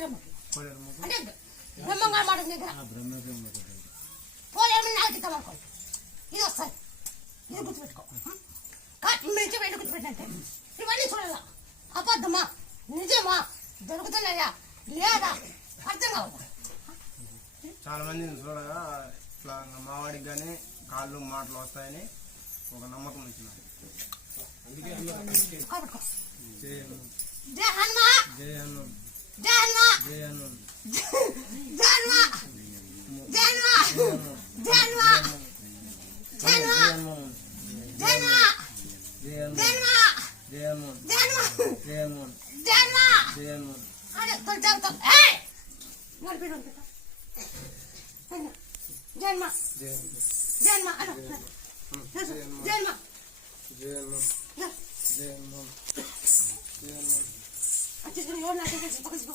అంటే బ్రహ్మంగా మాట దగ్గర పోలేమని నాకు ఇద్దామనుకో ఇది వస్తుంది ఇది గుర్తుపెట్టుకో నిజం ఏంటి గుర్తుపెట్టినట్టే ఇవన్నీ చూడాలా అబద్ధమా నిజమా దొరుకుతున్నాయా లేదా అర్థం కావద్దా చాలా మందిని చూడగా ఇట్లా మావాడికి కానీ కాళ్ళు మాటలు వస్తాయని ఒక నమ్మకం వచ్చింది. జై హనుమాన్ జై హనుమాన్ జై హనుమాన్ జై హనుమాన్ జై హనుమాన్ జై హనుమాన్ జై హనుమాన్ జై హనుమాన్ జై హనుమాన్ జై హనుమాన్ జై హనుమాన్ జై హనుమాన్ జై హనుమాన్ జై హనుమాన్ జై హనుమాన్ అరే తొలి జాగ్రత్త ఏయ్ నడిపిడు ఉంటా జై హనుమాన్ జై జై హనుమాన్ అలా జై హనుమాన్ జై హనుమాన్ జై హనుమాన్ జై హనుమాన్ అచ్చా ఎవరు నాకు తెలిసి పక్కకు